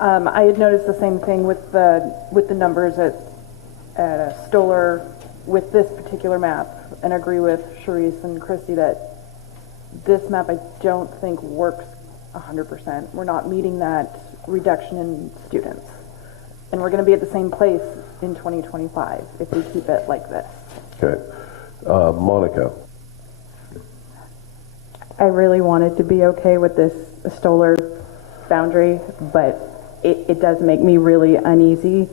I had noticed the same thing with the numbers at Stoller with this particular map, and agree with Charisse and Christy that this map I don't think works 100%. We're not meeting that reduction in students, and we're going to be at the same place in 2025 if we keep it like this. Okay, Monica. I really wanted to be okay with this Stoller boundary, but it does make me really uneasy,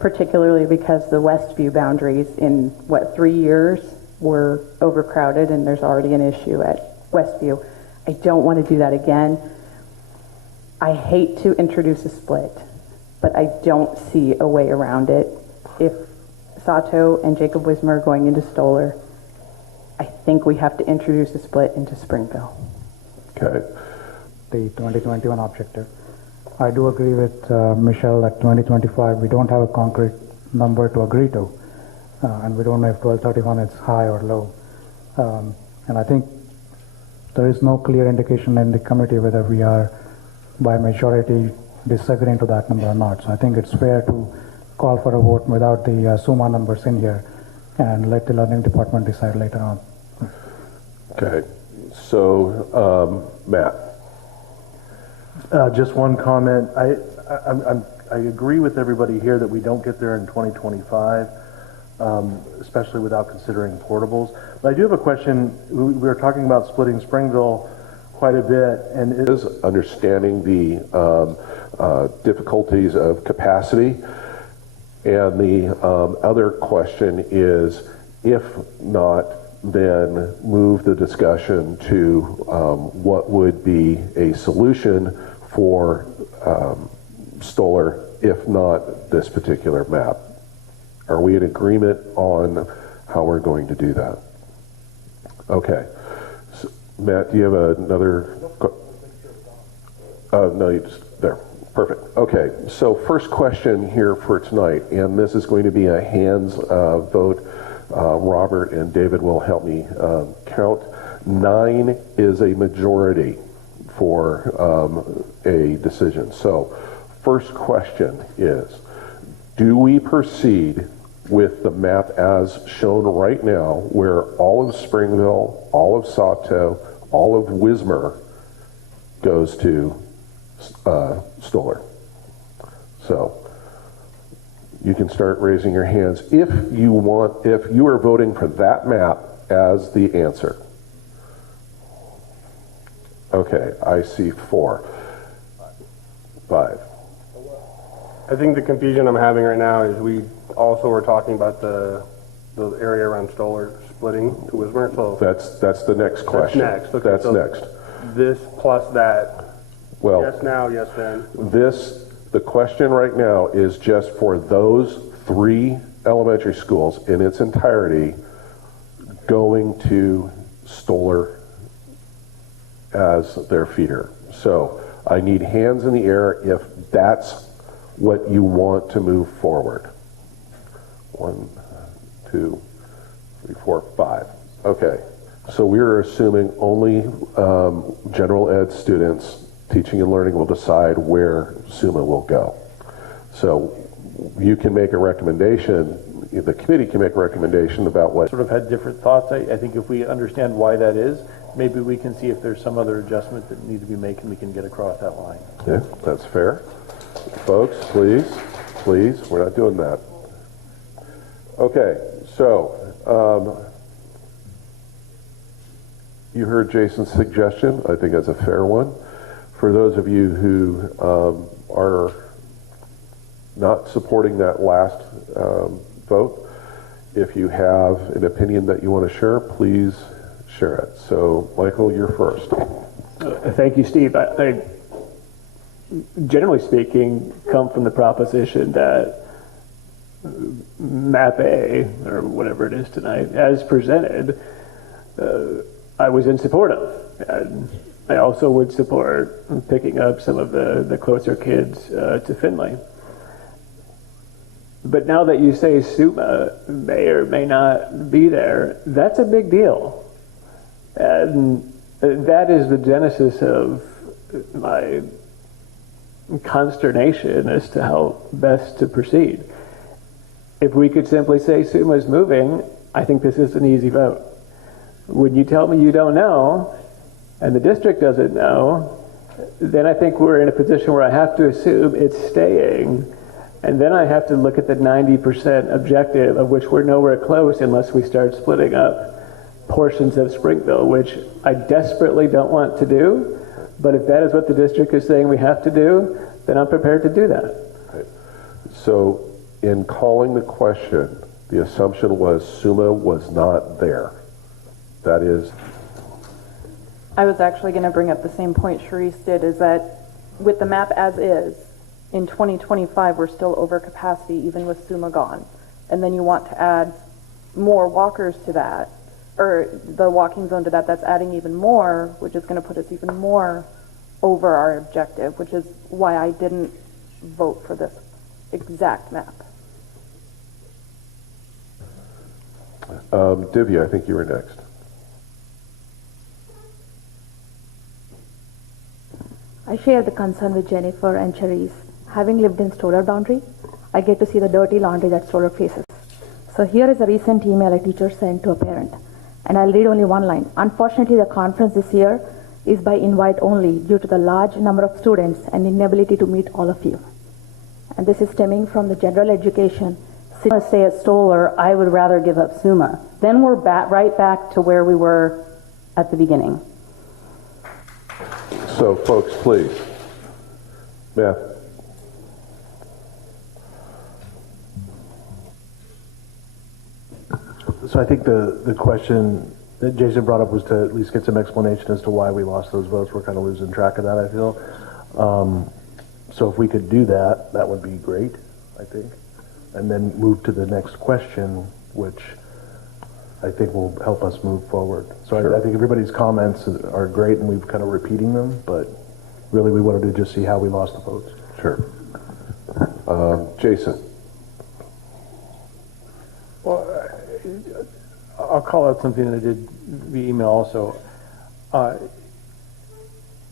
particularly because the Westview boundaries in, 3 years were overcrowded, and there's already an issue at Westview. I don't want to do that again. I hate to introduce a split, but I don't see a way around it. If Sato and Jacob Wismer are going into Stoller, I think we have to introduce a split into Springville. Okay. The 2021 objective. I do agree with Michelle that 2025 we don't have a concrete number to agree to, and we don't know if 1231 is high or low. And I think there is no clear indication in the committee whether we are by majority disagreeing to that number or not. So I think it's fair to call for a vote without the SUMA numbers in here and let the learning department decide later on. Okay. So, Matt. Just one comment. I agree with everybody here that we don't get there in 2025, especially without considering portables. But I do have a question. We were talking about splitting Springville quite a bit, and it is Understanding the difficulties of capacity, and the other question is, if not, then move the discussion to what would be a solution for Stoller, if not this particular map. Are we in agreement on how we're going to do that? Okay. So, Matt, do you have another? No, you just, there. Perfect. Okay, so first question here for tonight, and this is going to be a hands vote. Robert and David will help me count. 9 is a majority for a decision. So first question is, do we proceed with the map as shown right now, where all of Springville, all of Sato, all of Wismer goes to Stoller? So you can start raising your hands if you are voting for that map as the answer. Okay, I see 4. 5. I think the confusion I'm having right now is we also were talking about the area around Stoller splitting to Wismer. So that's the next question. That's next. Okay, that's so next. This plus that. Well, yes now, yes then. The question right now is just for those 3 elementary schools in its entirety going to Stoller as their feeder. So I need hands in the air if that's what you want to move forward. 1, 2, 3, 4, 5. Okay, so we're assuming only general ed students teaching and learning will decide where SUMA will go. So you can make a recommendation, the committee can make a recommendation about what. Sort of had different thoughts. I think if we understand why that is, maybe we can see if there's some other adjustment that needs to be made and we can get across that line. Yeah, that's fair. Folks, please, we're not doing that. Okay, so you heard Jason's suggestion. I think that's a fair one. For those of you who are not supporting that last vote, if you have an opinion that you want to share, please share it. So, Michael, you're first. Thank you, Steve. I generally speaking, come from the proposition that Map A, or whatever it is tonight, as presented, I was in support of. And I also would support picking up some of the closer kids to Finley. But now that you say SUMA may or may not be there, that's a big deal. And that is the genesis of my consternation as to how best to proceed. If we could simply say SUMA is moving, I think this is an easy vote. When you tell me you don't know, and the district doesn't know, then I think we're in a position where I have to assume it's staying, and then I have to look at the 90% objective, of which we're nowhere close unless we start splitting up portions of Springville, which I desperately don't want to do, but if that is what the district is saying we have to do, then I'm prepared to do that. Right. So in calling the question, the assumption was SUMA was not there. That is, I was actually going to bring up the same point Sharice did, is that with the map as is, in 2025, we're still over capacity even with SUMA gone. And then you want to add more walkers to that, or the walking zone to that, that's adding even more, which is going to put us even more over our objective, which is why I didn't vote for this exact map. Divya, I think you were next. I share the concern with Jennifer and Charisse. Having lived in Stoller boundary, I get to see the dirty laundry that Stoller faces. So here is a recent email a teacher sent to a parent, and I'll read only one line. Unfortunately, the conference this year is by invite only due to the large number of students and inability to meet all of you. And this is stemming from the general education. If I stay at Stoller, I would rather give up SUMA. Then we're right back to where we were at the beginning. So folks, please. Matt. So I think the question that Jason brought up was to at least get some explanation as to why we lost those votes. We're kind of losing track of that, I feel. So if we could do that, that would be great, I think. And then move to the next question, which I think will help us move forward. So Sure. I think everybody's comments are great, and we've kind of repeating them, but really we wanted to just see how we lost the votes. Sure. Jason. Well, I'll call out something that I did via email also.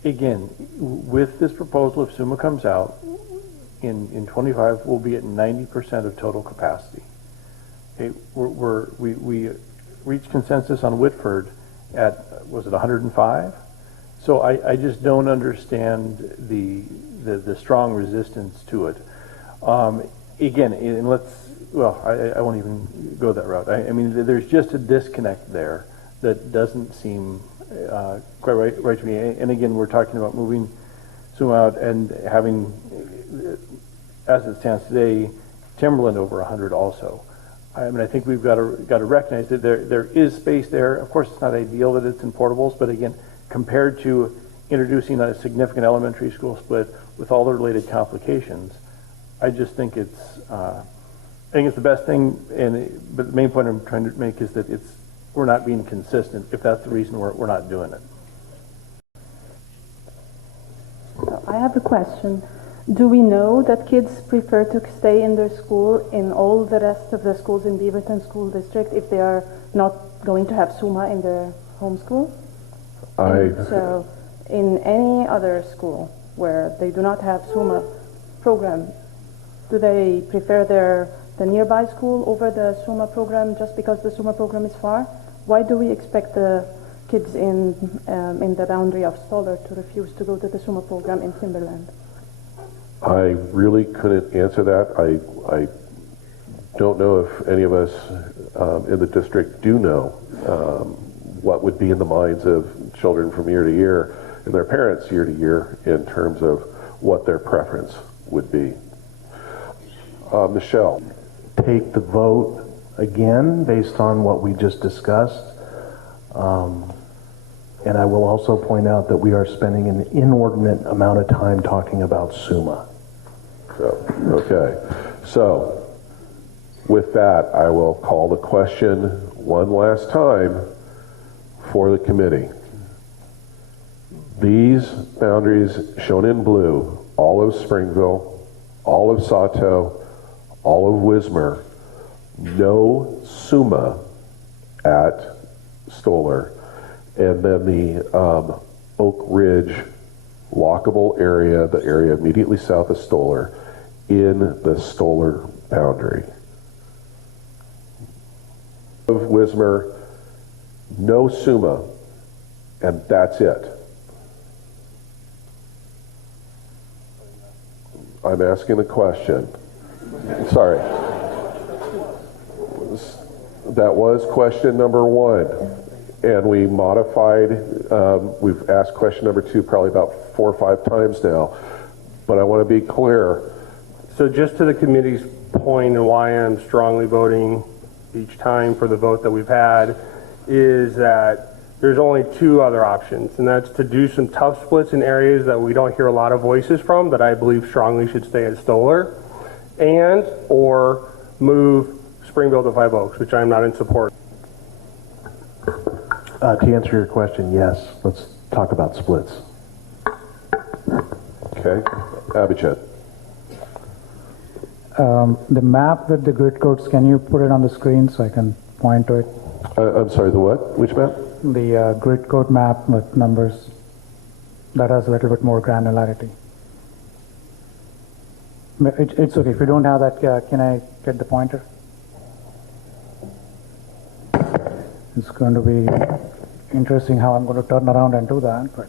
Again, with this proposal, if SUMA comes out, in 25, we'll be at 90% of total capacity. Okay, we reached consensus on Whitford at, was it 105? So I just don't understand the strong resistance to it. Again, and I won't even go that route. I mean, there's just a disconnect there that doesn't seem quite right to me. And again, we're talking about moving SUMA out and having, as it stands today, Timberland over 100 also. I mean, I think we've got to recognize that there is space there. Of course, it's not ideal that it's in portables, but again, compared to introducing a significant elementary school split with all the related complications, I just think it's the best thing. But the main point I'm trying to make is that we're not being consistent. If that's the reason we're not doing it. I have a question. Do we know that kids prefer to stay in their school in all the rest of the schools in Beaverton School District if they are not going to have SUMA in their home school? So in any other school where they do not have SUMA program, do they prefer the nearby school over the SUMA program just because the SUMA program is far? Why do we expect the kids in the boundary of Stoller to refuse to go to the SUMA program in Timberland? I really couldn't answer that. I don't know if any of us in the district do know what would be in the minds of children from year to year and their parents year to year in terms of what their preference would be. Michelle. Take the vote again based on what we just discussed. And I will also point out that we are spending an inordinate amount of time talking about SUMA. So, with that, I will call the question one last time for the committee. These boundaries shown in blue, all of Springville, all of Sato, all of Wismer, no SUMA at Stoller, and then the Oak Ridge walkable area, the area immediately south of Stoller, in the Stoller boundary. Of Wismer, no SUMA, and that's it. I'm asking the question. Sorry. That was question number one. And we modified, we've asked question number two probably about 4 or 5 times now. But I want to be clear. So just to the committee's point and why I'm strongly voting each time for the vote that we've had is that there's only 2 other options, and that's to do some tough splits in areas that we don't hear a lot of voices from that I believe strongly should stay at Stoller, and or move Springville to 5 Oaks, which I'm not in support. To answer your question, yes. Let's talk about splits. Okay. Abhijit. The map with the grid codes, can you put it on the screen so I can point to it? I'm sorry, the what? Which map? The grid code map with numbers that has a little bit more granularity. It's okay. If you don't have that, can I get the pointer? It's going to be interesting how I'm going to turn around and do that, but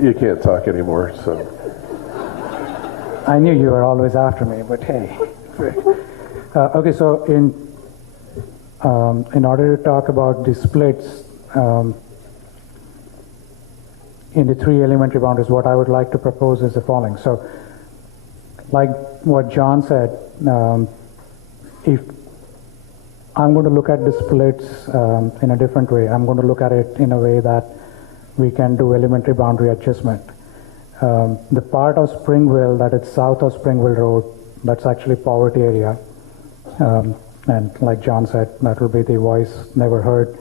You can't talk anymore, so. I knew you were always after me, but hey. Okay, so in order to talk about the splits in the 3 elementary boundaries, what I would like to propose is the following. So, like what John said, if I'm going to look at the splits in a different way, I'm going to look at it in a way that we can do elementary boundary adjustment. The part of Springville that is south of Springville Road, that's actually poverty area. And like John said, that will be the voice never heard.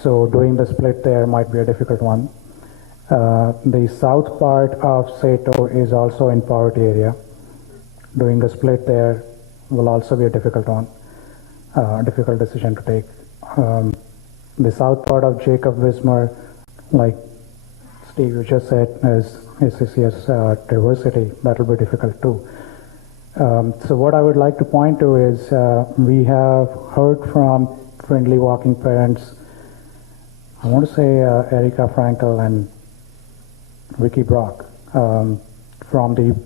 So doing the split there might be a difficult one. The south part of Sato is also in poverty area. Doing a split there will also be a difficult one, difficult decision to take. The south part of Jacob Wismer, like Steve, you just said, as SCCS diversity, that will be difficult too. So what I would like to point to is we have heard from friendly walking parents, I want to say Erica Frankel and Vicky Brock from the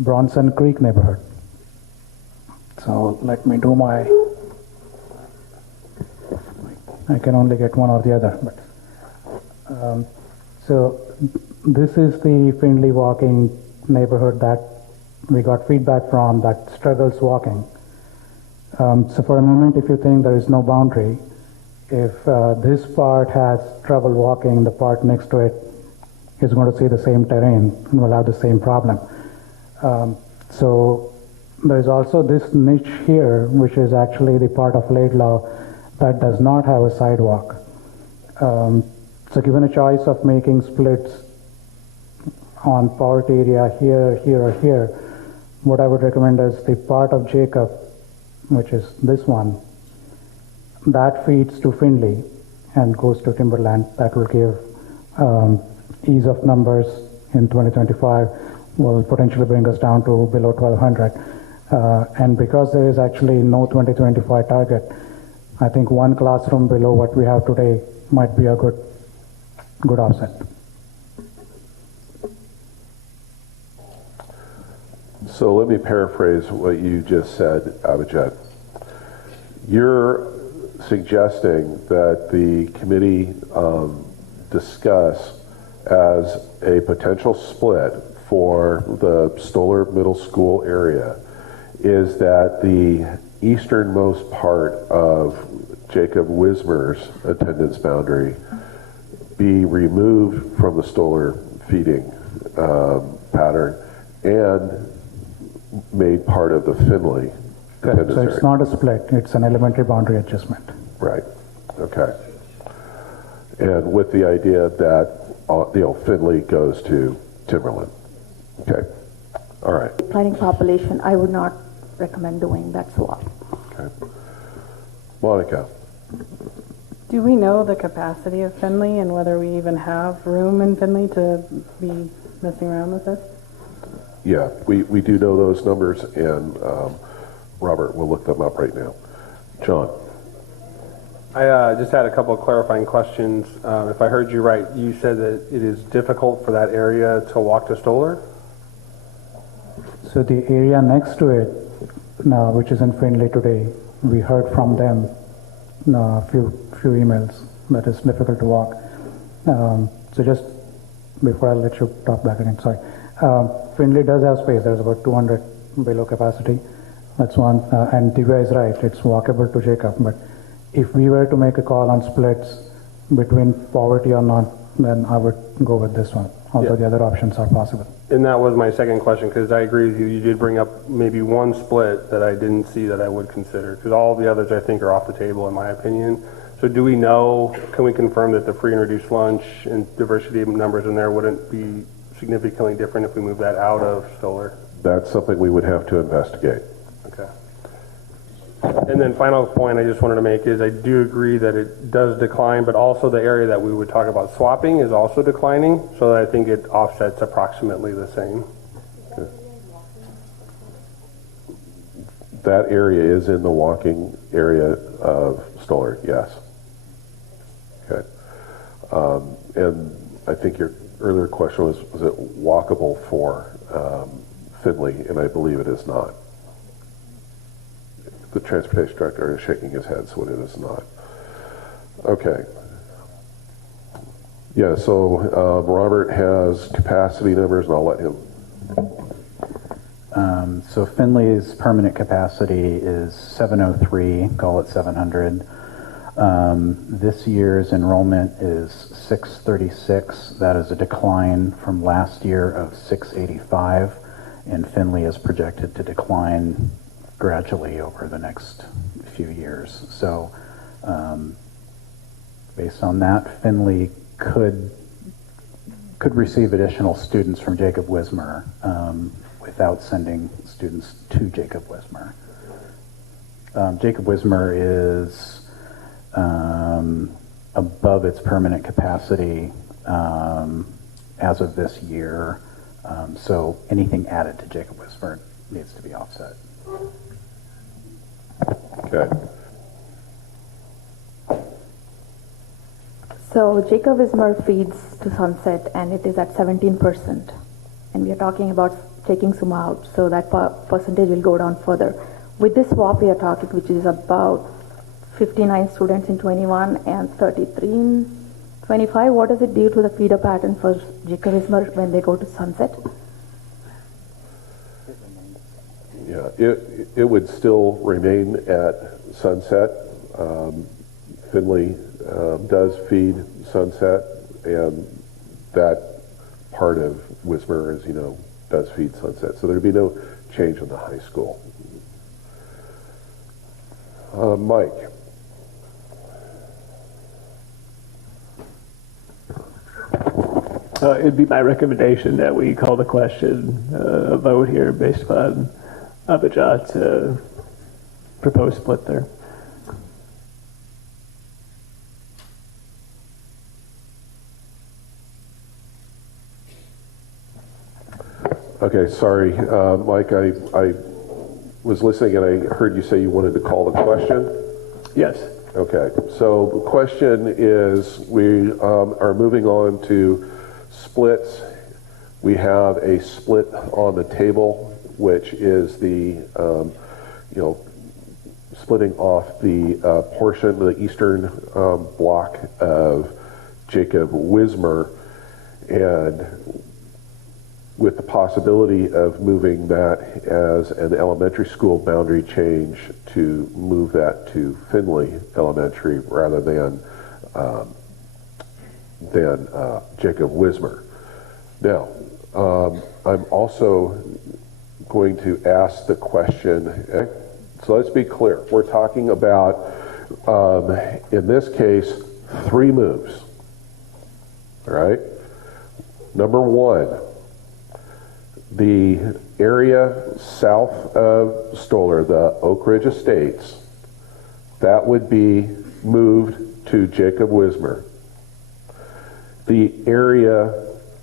Bronson Creek neighborhood. So let me do my, I can only get one or the other. But so this is the friendly walking neighborhood that we got feedback from that struggles walking. So for a moment, if you think there is no boundary, if this part has trouble walking, the part next to it is going to see the same terrain and will have the same problem. So there's also this niche here, which is actually the part of Laidlaw that does not have a sidewalk. So given a choice of making splits on poverty area here, here, or here, what I would recommend is the part of Jacob, which is this one, that feeds to Findlay and goes to Timberland. That will give ease of numbers in 2025, will potentially bring us down to below 1200. And because there is actually no 2025 target, I think one classroom below what we have today might be a good offset. So let me paraphrase what you just said, Abhijit. You're suggesting that the committee discuss as a potential split for the Stoller Middle School area is that the easternmost part of Jacob Wismer's attendance boundary be removed from the Stoller feeding pattern and made part of the Findlay attendance So it's area. not a split, it's an elementary boundary adjustment. Right, okay. And with the idea that Findlay goes to Timberland. Okay, all right. Declining population, I would not recommend doing that swap. Okay. Monica. Do we know the capacity of Findlay and whether we even have room in Findlay to be messing around with this? Yeah, we do know those numbers, and Robert will look them up right now. John? I just had a couple of clarifying questions. If I heard you right, you said that it is difficult for that area to walk to Stoller? So the area next to it, which is in Findlay today, we heard from them a few emails that it's difficult to walk. So just before I let you talk back again, sorry. Findlay does have space. There's about 200 below capacity. That's one. And Divya is right. It's walkable to Jacob. But if we were to make a call on splits between poverty or not, then I would go with this one. Although the other options are possible. And that was my second question, because I agree with you. You did bring up maybe one split that I didn't see that I would consider, because all the others I think are off the table in my opinion. So do we know, can we confirm that the free and reduced lunch and diversity of numbers in there wouldn't be significantly different if we move that out of Stoller? That's something we would have to investigate. Okay. And then final point I just wanted to make is I do agree that it does decline, but also the area that we would talk about swapping is also declining, so I think it offsets approximately the same. Okay. That area is in the walking area of Stoller, yes. Okay. And I think your earlier question was it walkable for Findlay, and I believe it is not. The transportation director is shaking his head, so it is not. Okay. Yeah, so Robert has capacity numbers, and I'll let him. So Findlay's permanent capacity is 703, call it 700. This year's enrollment is 636. That is a decline from last year of 685, and Findlay is projected to decline gradually over the next few years. So based on that, Findlay could receive additional students from Jacob Wismer without sending students to Jacob Wismer. Jacob Wismer is above its permanent capacity as of this year, so anything added to Jacob Wismer needs to be offset. Okay. So Jacob Wismer feeds to Sunset and it is at 17%. And we are talking about taking Suma out, so that percentage will go down further. With this swap we are talking, which is about 59 students in 21 and 33 in 25, what does it do to the feeder pattern for Jacob Wismer when they go to Sunset? Yeah, it would still remain at Sunset. Findlay does feed Sunset, and that part of Wismer, as you know, does feed Sunset. So there'd be no change in the high school. Mike. It'd be my recommendation that we call the question a vote here based upon Abhijat's proposed split there. Okay, sorry, Mike, I was listening and I heard you say you wanted to call the question. Yes. Okay, so the question is, we are moving on to splits. We have a split on the table, which is the, splitting off the portion, the eastern block of Jacob Wismer, and with the possibility of moving that as an elementary school boundary change to move that to Findlay Elementary rather than Jacob Wismer. Now, I'm also going to ask the question, so let's be clear, we're talking about, in this case, 3 moves, all right? Number 1, the area south of Stoller, the Oak Ridge Estates, that would be moved to Jacob Wismer. The area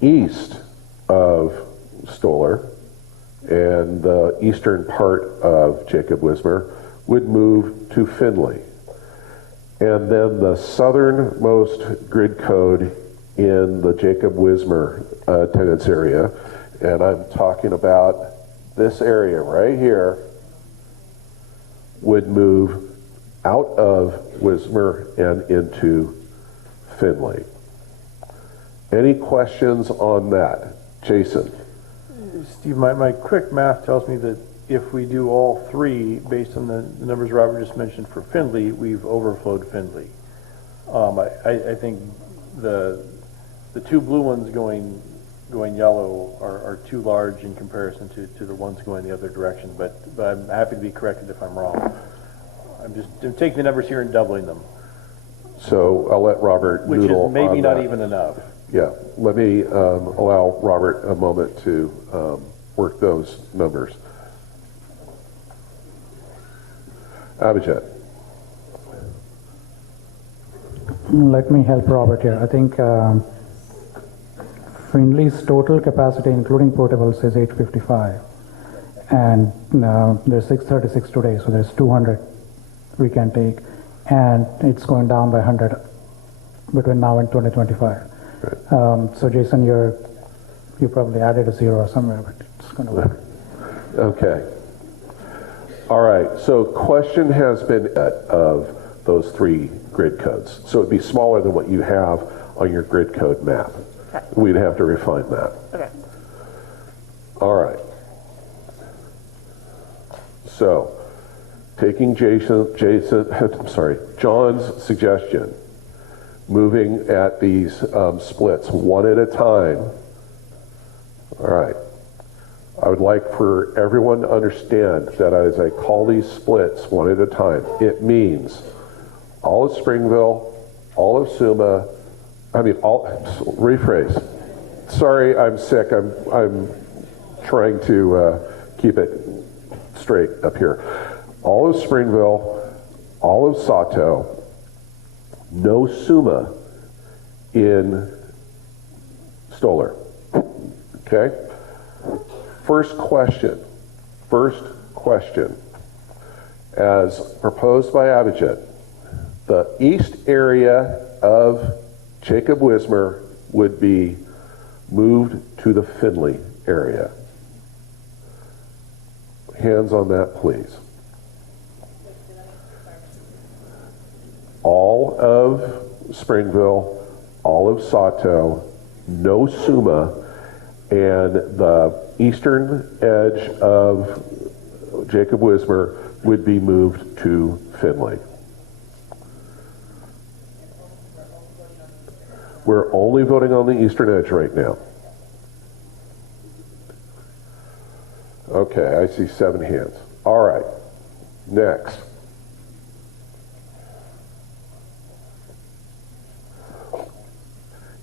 east of Stoller and the eastern part of Jacob Wismer would move to Findlay. And then the southernmost grid code in the Jacob Wismer attendance area, and I'm talking about this area right here, would move out of Wismer and into Findlay. Any questions on that? Jason? Steve, my quick math tells me that if we do all three, based on the numbers Robert just mentioned for Findlay, we've overflowed Findlay. I think the two blue ones going yellow are too large in comparison to the ones going the other direction, but I'm happy to be corrected if I'm wrong. I'm taking the numbers here and doubling them. So I'll let Robert Which noodle is maybe on not that. even enough. Yeah, let me allow Robert a moment to work those numbers. Abhijit. Let me help Robert here. I think Findlay's total capacity, including portables, is 855. And there's 636 today, so there's 200 we can take. And it's going down by 100 between now and 2025. Right. So Jason, you probably added a zero somewhere, but it's going to work. Okay. All right, so question has been of those three grid codes. So it'd be smaller than what you have on your grid code map. Okay. We'd have to refine that. Okay. All right. So, taking John's suggestion, moving at these splits one at a time. All right. I would like for everyone to understand that as I call these splits one at a time, it means all of Springville, all of Suma, rephrase. Sorry, I'm sick. I'm trying to keep it straight up here. All of Springville, all of Sato, no Suma in Stoller. Okay? First question, as proposed by Abhijit, the east area of Jacob Wismer would be moved to the Findlay area. Hands on that, please. All of Springville, all of Sato, no Suma, and the eastern edge of Jacob Wismer would be moved to Findlay. We're only voting on the eastern edge right now. Okay, I see 7 hands. All right, next.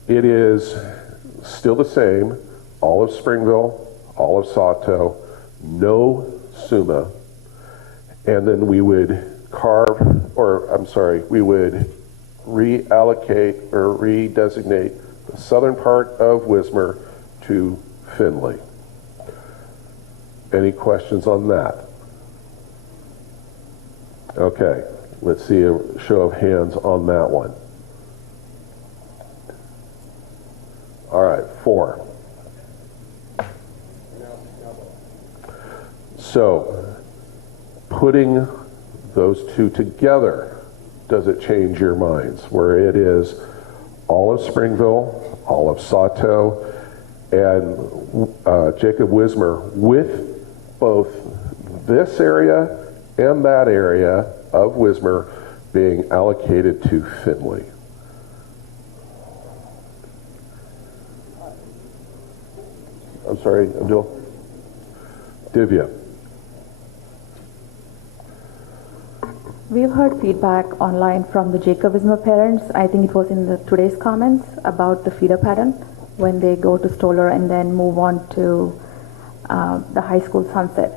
It is still the same. All of Springville, all of Sato, no Suma, and then we would we would reallocate or redesignate the southern part of Wismer to Findlay. Any questions on that? Okay, let's see a show of hands on that one. All right, 4. So, putting those two together, does it change your minds? Where it is all of Springville, all of Sato, and Jacob Wismer with both this area and that area of Wismer being allocated to Findlay. I'm sorry, Abdul? Divya. We've heard feedback online from the Jacob Wismer parents. I think it was in today's comments about the feeder pattern when they go to Stoller and then move on to the high school Sunset.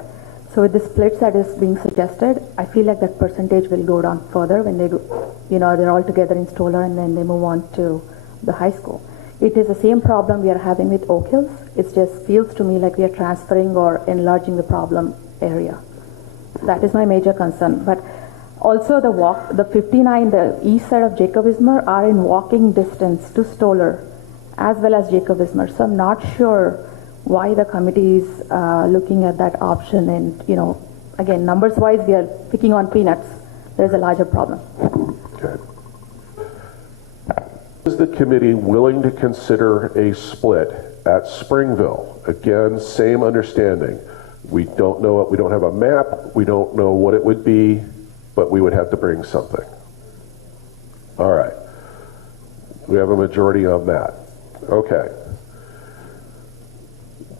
So with the splits that is being suggested, I feel like that percentage will go down further when they go, they're all together in Stoller and then they move on to the high school. It is the same problem we are having with Oak Hills. It just feels to me like we are transferring or enlarging the problem area. So that is my major concern. But also the 59, the east side of Jacob Wismer are in walking distance to Stoller as well as Jacob Wismer. So I'm not sure why the committee is looking at that option. And, again, numbers wise, we are picking on peanuts. There's a larger problem. Okay. Is the committee willing to consider a split at Springville? Again, same understanding. We don't know it. We don't have a map. We don't know what it would be, but we would have to bring something. All right. We have a majority on that. Okay.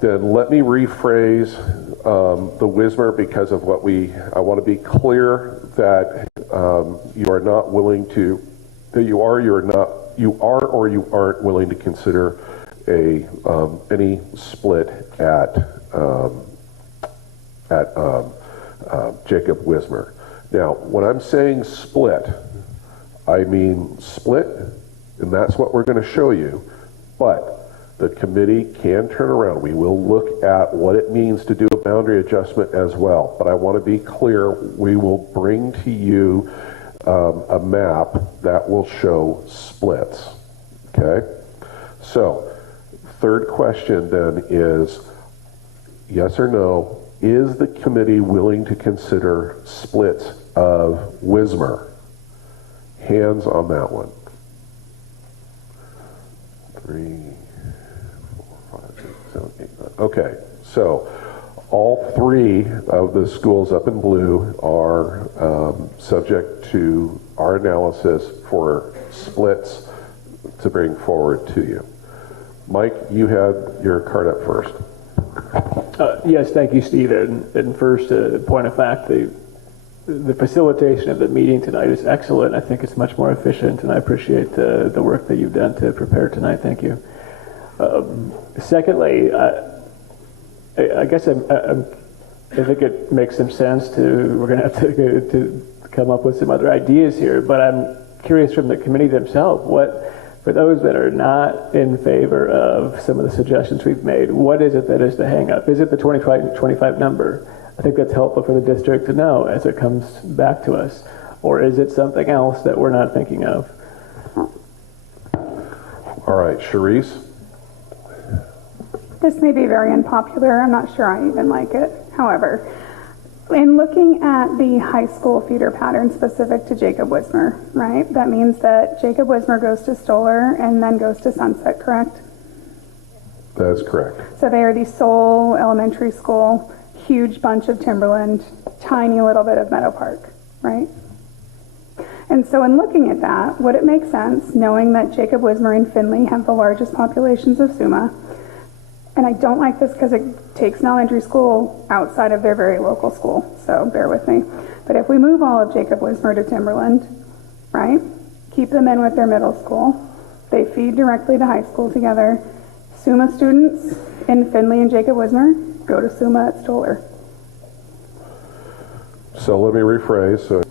Then let me rephrase the Wismer because of what I want to be clear that you are not willing to, that you are or you aren't willing to consider any split at Jacob Wismer. Now, when I'm saying split, I mean split, and that's what we're going to show you, but the committee can turn around. We will look at what it means to do a boundary adjustment as well, but I want to be clear, we will bring to you a map that will show splits, okay? So, third question then is, yes or no, is the committee willing to consider splits of Wismer? Hands on that one. 3, 4, 5, 6, 7, 8, 9. Okay, so all three of the schools up in blue are subject to our analysis for splits to bring forward to you. Mike, you had your card up first. Yes, thank you, Steve. And first, point of fact, the facilitation of the meeting tonight is excellent. I think it's much more efficient, and I appreciate the work that you've done to prepare tonight. Thank you. Secondly, I guess I think it makes some sense we're going to have to come up with some other ideas here, but I'm curious from the committee themselves, for those that are not in favor of some of the suggestions we've made, what is it that is the hang up? Is it the 25 number? I think that's helpful for the district to know as it comes back to us. Or is it something else that we're not thinking of? All right, Charisse? This may be very unpopular. I'm not sure I even like it. However, in looking at the high school feeder pattern specific to Jacob Wismer, right, that means that Jacob Wismer goes to Stoller and then goes to Sunset, correct? That is correct. So they are the sole elementary school, huge bunch of Timberland, tiny little bit of Meadow Park, right? And so in looking at that, would it make sense, knowing that Jacob Wismer and Findlay have the largest populations of SUMA, and I don't like this because it takes an elementary school outside of their very local school, so bear with me. But if we move all of Jacob Wismer to Timberland, right, keep them in with their middle school, they feed directly to high school together, SUMA students in Findlay and Jacob Wismer go to SUMA at Stoller. So let me rephrase. So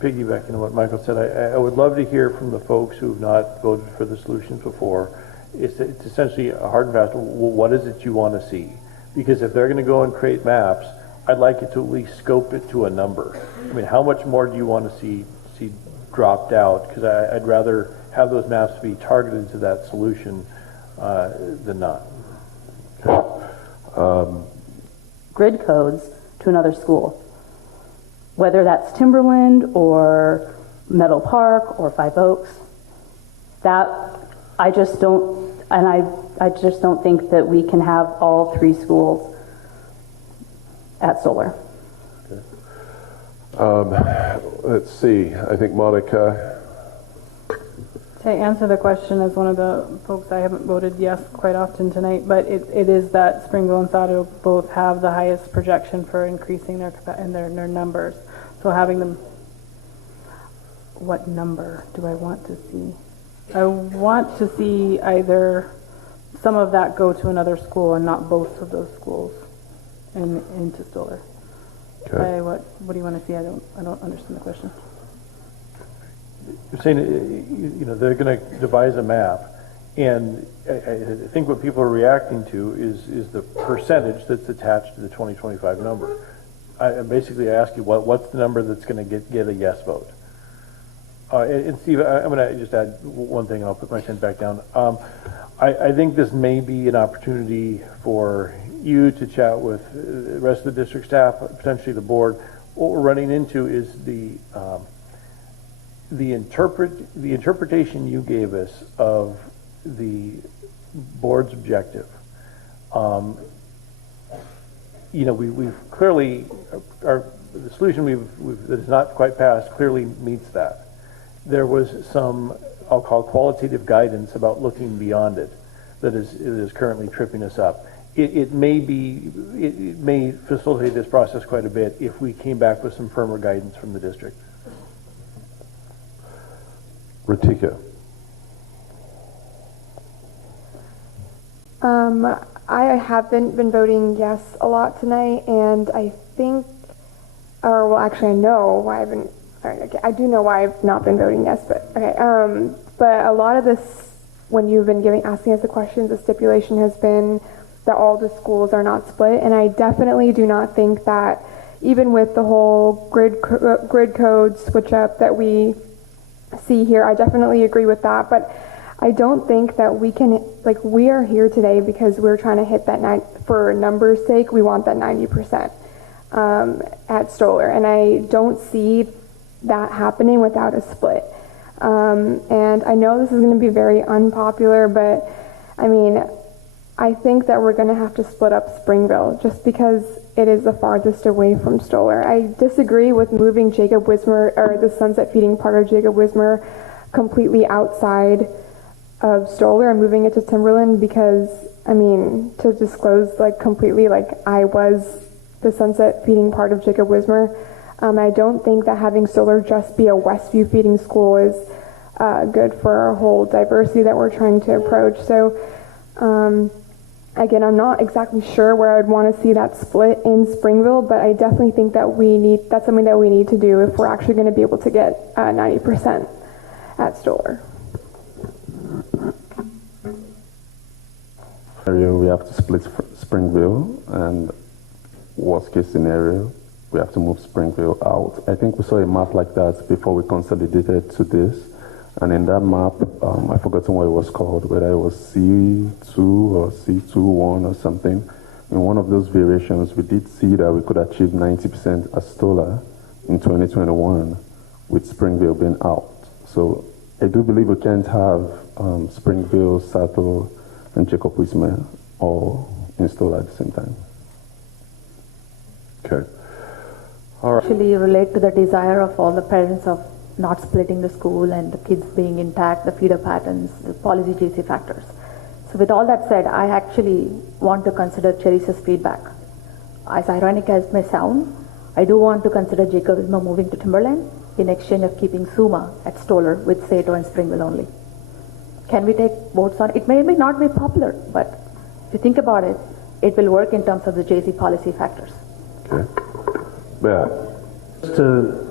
Piggybacking on what Michael said, I would love to hear from the folks who have not voted for the solutions before. It's essentially a hard and fast, well, what is it you want to see? Because if they're going to go and create maps, I'd like it to at least scope it to a number. I mean, how much more do you want to see dropped out? Because I'd rather have those maps be targeted to that solution than not. Okay. Grid codes to another school, whether that's Timberland or Meadow Park or Five Oaks. That I just don't, and I just don't think that we can have all three schools at Stoller. Okay. Let's see. I think Monica. To answer the question, as one of the folks, I haven't voted yes quite often tonight, but it is that Springville and Sato both have the highest projection for increasing their numbers. So having them, what number do I want to see? I want to see either some of that go to another school and not both of those schools into Stoller. Okay. What do you want to see? I don't understand the question. You're saying, you know, they're going to devise a map, and I think what people are reacting to is the percentage that's attached to the 2025 number. I basically ask you, what's the number that's going to get a yes vote? And Steve, I'm going to just add one thing, and I'll put my tent back down. I think this may be an opportunity for you to chat with the rest of the district staff, potentially the board. What we're running into is the interpretation you gave us of the board's objective. You know, we've clearly, the solution that is not quite passed clearly meets that. There was some, I'll call qualitative guidance about looking beyond it that is currently tripping us up. It may facilitate this process quite a bit if we came back with some firmer guidance from the district. Ratika. I haven't been voting yes a lot tonight, and I think, or well, actually, I know why I've been. Sorry, okay, I do know why I've not been voting yes, but okay. But a lot of this, when you've been asking us the questions, the stipulation has been that all the schools are not split, and I definitely do not think that, even with the whole grid code switch up that we see here, I definitely agree with that, but I don't think that we can, like, we are here today because we're trying to hit that for numbers sake, we want that 90% at Stoller, and I don't see that happening without a split. And I know this is going to be very unpopular, but I mean, I think that we're going to have to split up Springville just because it is the farthest away from Stoller. I disagree with moving Jacob Wismer, or the sunset feeding part of Jacob Wismer, completely outside of Stoller and moving it to Timberland because, I mean, to disclose like completely, like I was the sunset feeding part of Jacob Wismer. I don't think that having Stoller just be a Westview feeding school is good for our whole diversity that we're trying to approach. So again, I'm not exactly sure where I'd want to see that split in Springville, but I definitely think that that's something that we need to do if we're actually going to be able to get 90% at Stoller. We have to split Springville, and worst case scenario, we have to move Springville out. I think we saw a map like that before we consolidated to this, and in that map, I've forgotten what it was called, whether it was C2 or C21 or something. In one of those variations, we did see that we could achieve 90% at Stoller in 2021 with Springville being out. So I do believe we can't have Springville, Sato, and Jacob Wismer all installed at the same time. Okay. All right. Actually relate to the desire of all the parents of not splitting the school and the kids being intact, the feeder patterns, the policy GC factors. So with all that said, I actually want to consider Cherish's feedback. As ironic as it may sound, I do want to consider Jacob Wismer moving to Timberland in exchange of keeping Suma at Stoller with Sato and Springville only. Can we take votes on it? It may not be popular, but if you think about it, it will work in terms of the JC policy factors. Okay. Matt. Just to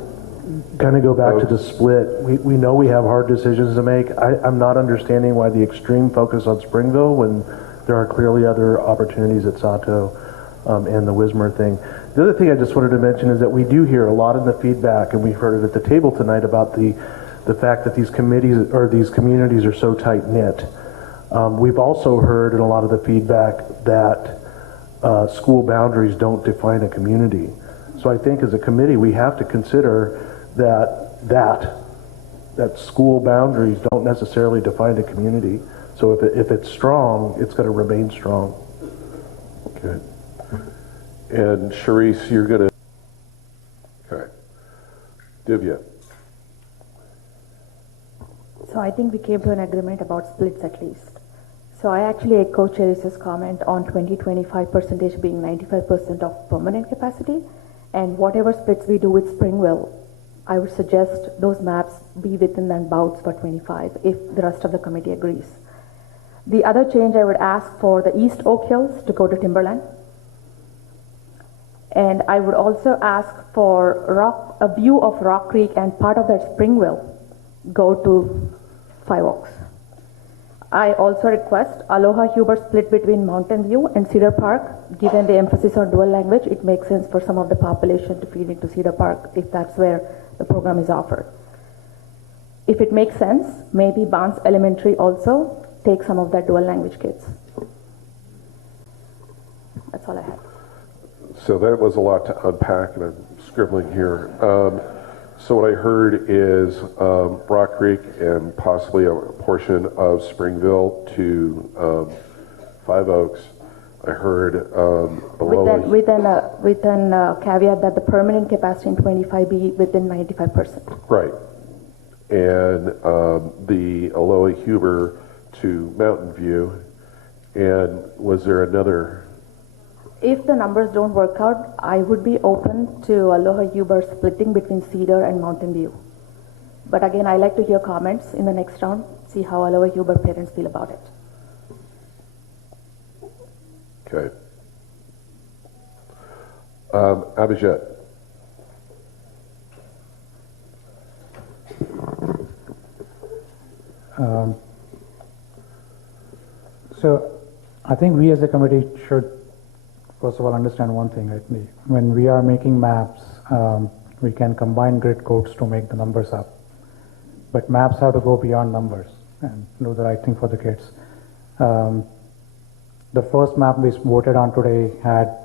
kind of go back to the split, we know we have hard decisions to make. I'm not understanding why the extreme focus on Springville when there are clearly other opportunities at Sato and the Wismer thing. The other thing I just wanted to mention is that we do hear a lot in the feedback, and we've heard it at the table tonight, about the fact that these committees or these communities are so tight knit. We've also heard in a lot of the feedback that school boundaries don't define a community. So I think as a committee we have to consider that school boundaries don't necessarily define a community. So if it's strong, it's going to remain strong. Okay. And Sharice, you're going to. Okay. Divya. So I think we came to an agreement about splits at least. So I actually echo Cherish's comment on 20-25% being 95% of permanent capacity, and whatever splits we do with Springville, I would suggest those maps be within that bounds for 25 if the rest of the committee agrees. The other change I would ask for the East Oak Hills to go to Timberland. And I would also ask for a view of Rock Creek and part of that Springville go to Five Oaks. I also request Aloha Huber split between Mountain View and Cedar Park. Given the emphasis on dual language, it makes sense for some of the population to feed into Cedar Park if that's where the program is offered. If it makes sense, maybe Barnes Elementary also take some of that dual language kids. That's all I have. So that was a lot to unpack, and I'm scribbling here. So what I heard is Rock Creek and possibly a portion of Springville to Five Oaks. I heard below... With a caveat that the permanent capacity in 25 be within 95%. Right. And the Aloha Huber to Mountain View. And was there another... If the numbers don't work out, I would be open to Aloha Huber splitting between Cedar and Mountain View. But again, I like to hear comments in the next round, see how Aloha Huber parents feel about it. Okay. Abhijit. So I think we as a committee should first of all understand one thing, right? When we are making maps, we can combine grid codes to make the numbers up. But maps have to go beyond numbers and do the right thing for the kids. The first map we voted on today had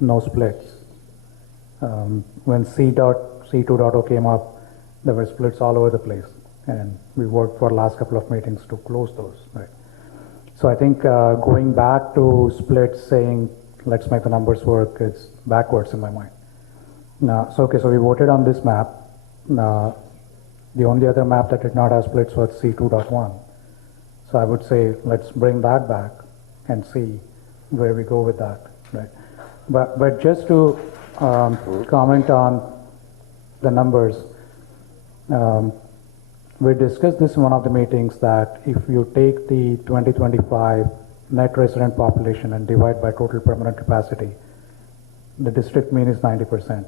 no splits. When C2.0 came up, there were splits all over the place. And we worked for the last couple of meetings to close those, right? So I think going back to splits saying, let's make the numbers work, is backwards in my mind. So we voted on this map. The only other map that did not have splits was C2.1. So I would say, let's bring that back and see where we go with that, right? But just to comment on the numbers, we discussed this in one of the meetings that if you take the 2025 net resident population and divide by total permanent capacity, the district mean is 90%.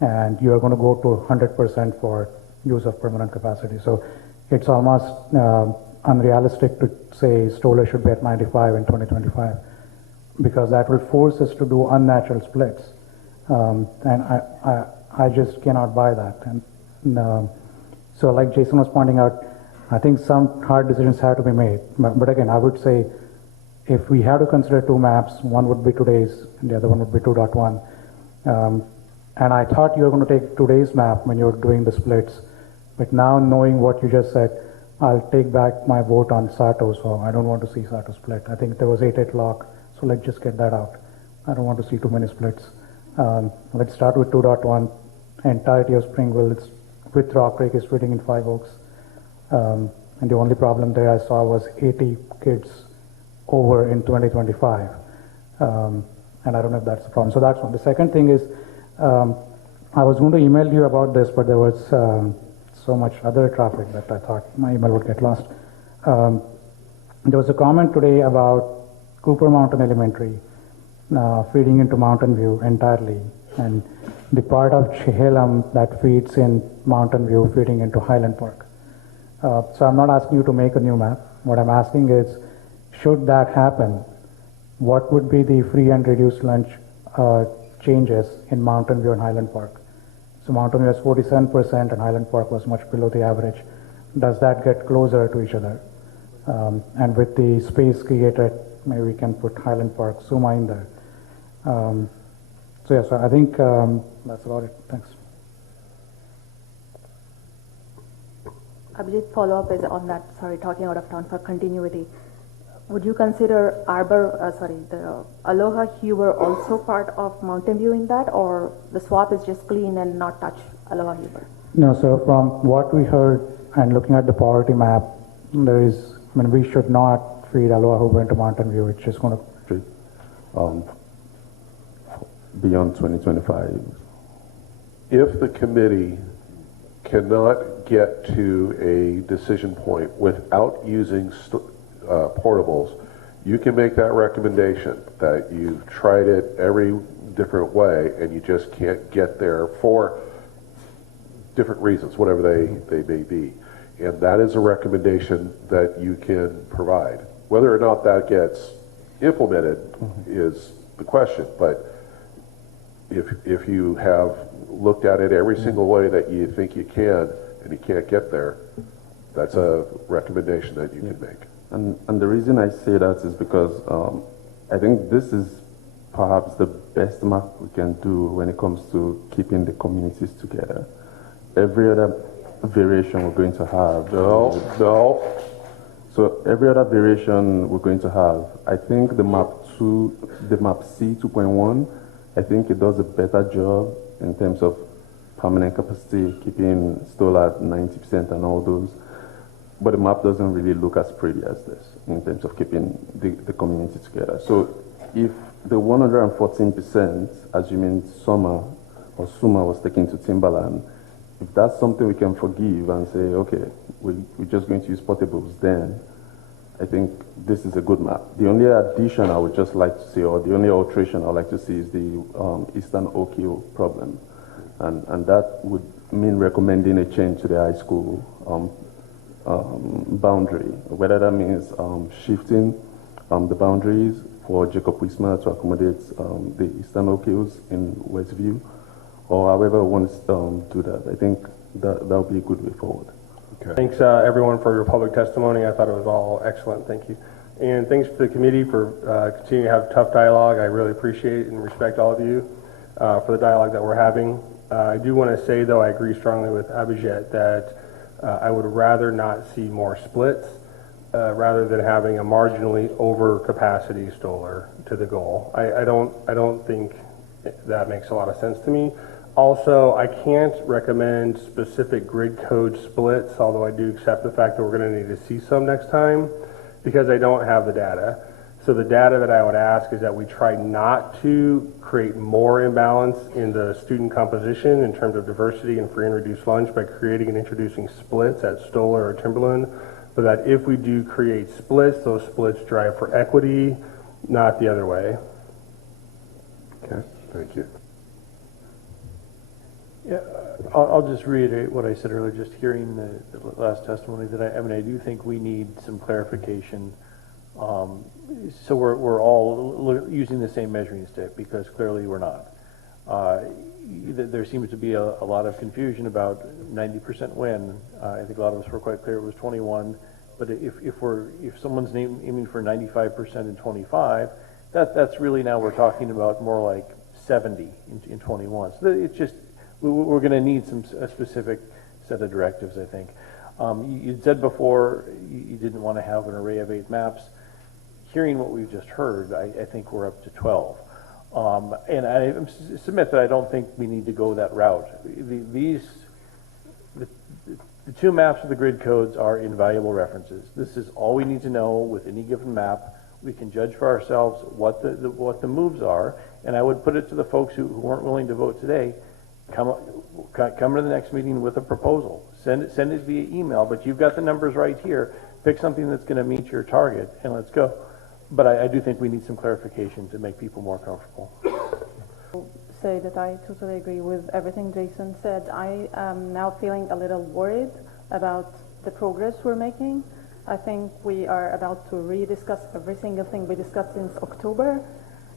And you are going to go to 100% for use of permanent capacity. So it's almost unrealistic to say Stoller should be at 95 in 2025 because that will force us to do unnatural splits. And I just cannot buy that. And so like Jason was pointing out, I think some hard decisions have to be made. But again, I would say if we have to consider two maps, one would be today's and the other one would be 2.1. And I thought you were going to take today's map when you were doing the splits. But now knowing what you just said, I'll take back my vote on Sato, so I don't want to see Sato split. I think there was 8-8 lock, so let's just get that out. I don't want to see too many splits. Let's start with 2.1. Entirety of Springville, it's with Rock Creek is fitting in Five Oaks. And the only problem there I saw was 80 kids over in 2025. And I don't know if that's the problem. So that's one. The second thing is, I was going to email you about this, but there was so much other traffic that I thought my email would get lost. There was a comment today about Cooper Mountain Elementary feeding into Mountain View entirely, and the part of Chehalem that feeds in Mountain View feeding into Highland Park. So I'm not asking you to make a new map. What I'm asking is, should that happen, what would be the free and reduced lunch changes in Mountain View and Highland Park? So Mountain View has 47% and Highland Park was much below the average. Does that get closer to each other? And with the space created, maybe we can put Highland Park, Suma in there. So yeah, so I think that's about it. Thanks. Abhijit, follow-up is on that, sorry, talking out of town for continuity. Would you consider the Aloha Huber also part of Mountain View in that, or the swap is just clean and not touch Aloha Huber? No, so from what we heard and looking at the poverty map, we should not feed Aloha Huber into Mountain View. It's just going to... Beyond 2025. If the committee cannot get to a decision point without using portables, You can make that recommendation that you've tried it every different way and you just can't get there for different reasons, whatever they may be. And that is a recommendation that you can provide. Whether or not that gets implemented is the question, but if you have looked at it every single way that you think you can and you can't get there, that's a recommendation that you can make. And the reason I say that is because I think this is perhaps the best map we can do when it comes to keeping the communities together. Every other variation we're going to have. No. So every other variation we're going to have, I think the map C 2.1, I think it does a better job in terms of permanent capacity, keeping Stoller at 90% and all those. But the map doesn't really look as pretty as this in terms of keeping the community together. So if the 114%, assuming Summer was taken to Timberland, if that's something we can forgive and say, okay, we're just going to use portables, then I think this is a good map. The only addition I would just like to see, or the only alteration I would like to see, is the Eastern Okio problem. And that would mean recommending a change to the high school boundary, whether that means shifting the boundaries for Jacob Wismar to accommodate the Eastern Okios in Westview, or however one wants to do that. I think that would be a good way forward. Okay. Thanks everyone for your public testimony. I thought it was all excellent. Thank you. And thanks to the committee for continuing to have tough dialogue. I really appreciate and respect all of you for the dialogue that we're having. I do want to say, though, I agree strongly with Abhijit that I would rather not see more splits rather than having a marginally over capacity Stoller to the goal. I don't think that makes a lot of sense to me. Also, I can't recommend specific grid code splits, although I do accept the fact that we're going to need to see some next time, because I don't have the data. So the data that I would ask is that we try not to create more imbalance in the student composition in terms of diversity and free and reduced lunch by creating and introducing splits at Stoller or Timberland, but that if we do create splits, those splits drive for equity, not the other way. Okay, thank you. Yeah, I'll just reiterate what I said earlier, just hearing the last testimony, that I do think we need some clarification. So we're all using the same measuring stick, because clearly we're not. There seems to be a lot of confusion about 90% when. I think a lot of us were quite clear it was 21. But if someone's aiming for 95% in 25, that's really, now we're talking about more like 70 in 21. So it's just, we're going to need a specific set of directives, I think. You said before you didn't want to have an array of 8 maps. Hearing what we've just heard, I think we're up to 12. And I submit that I don't think we need to go that route. The 2 maps of the grid codes are invaluable references. This is all we need to know with any given map. We can judge for ourselves what the moves are, and I would put it to the folks who weren't willing to vote today. Come to the next meeting with a proposal. Send it via email, but you've got the numbers right here. Pick something that's going to meet your target, and let's go. But I do think we need some clarification to make people more comfortable. Say that I totally agree with everything Jason said. I am now feeling a little worried about the progress we're making. I think we are about to rediscuss every single thing we discussed since October,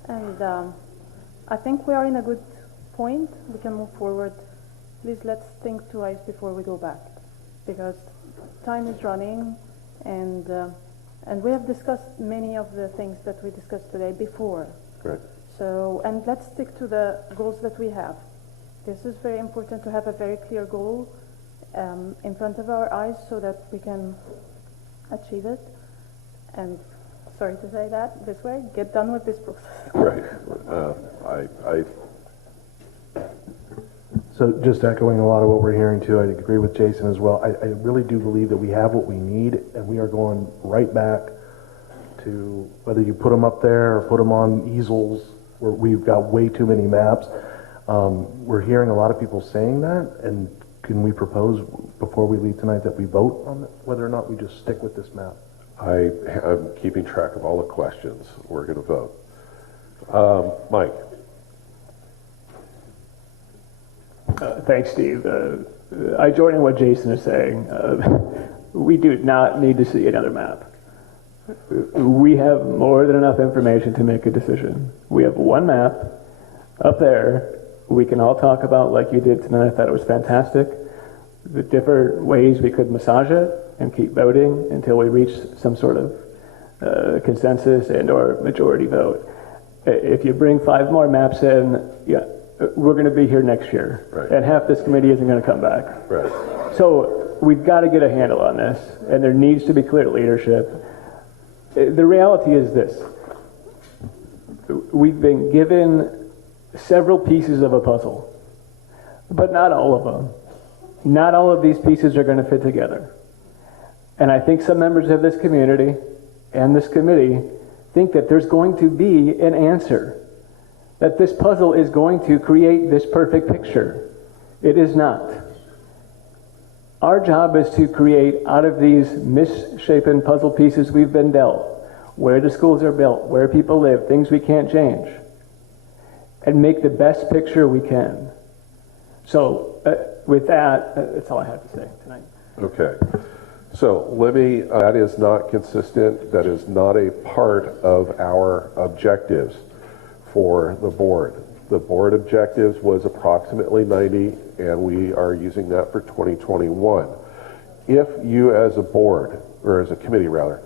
and I think we are in a good point. We can move forward. Please let's think twice before we go back, because time is running, and we have discussed many of the things that we discussed today before. Right. So, and let's stick to the goals that we have. This is very important to have a very clear goal in front of our eyes so that we can achieve it. And sorry to say that this way, get done with this process. Right. So just echoing a lot of what we're hearing too, I agree with Jason as well. I really do believe that we have what we need, and we are going right back to whether you put them up there or put them on easels, where we've got way too many maps. We're hearing a lot of people saying that, and can we propose before we leave tonight that we vote on whether or not we just stick with this map? I'm keeping track of all the questions. We're going to vote. Mike? Thanks, Steve. I join in what Jason is saying. We do not need to see another map. We have more than enough information to make a decision. We have one map up there. We can all talk about, like you did tonight. I thought it was fantastic, the different ways we could massage it and keep voting until we reach some sort of consensus and or majority vote. If you bring 5 more maps in, yeah, we're going to be here next year, right, and half this committee isn't going to come back. Right. So we've got to get a handle on this, and there needs to be clear leadership. The reality is this. We've been given several pieces of a puzzle, but not all of them. Not all of these pieces are going to fit together. And I think some members of this community and this committee think that there's going to be an answer, that this puzzle is going to create this perfect picture. It is not. Our job is to create out of these misshapen puzzle pieces we've been dealt, where the schools are built, where people live, things we can't change, and make the best picture we can. So with that, that's all I have to say tonight. Okay. So let me, that is not consistent. That is not a part of our objectives for the board. The board objectives was approximately 90, and we are using that for 2021. If you as a board, or as a committee rather,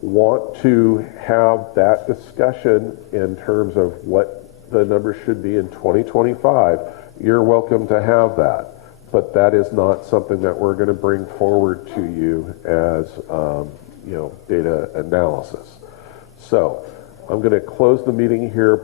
want to have that discussion in terms of what the numbers should be in 2025, you're welcome to have that. But that is not something that we're going to bring forward to you as data analysis. So I'm going to close the meeting here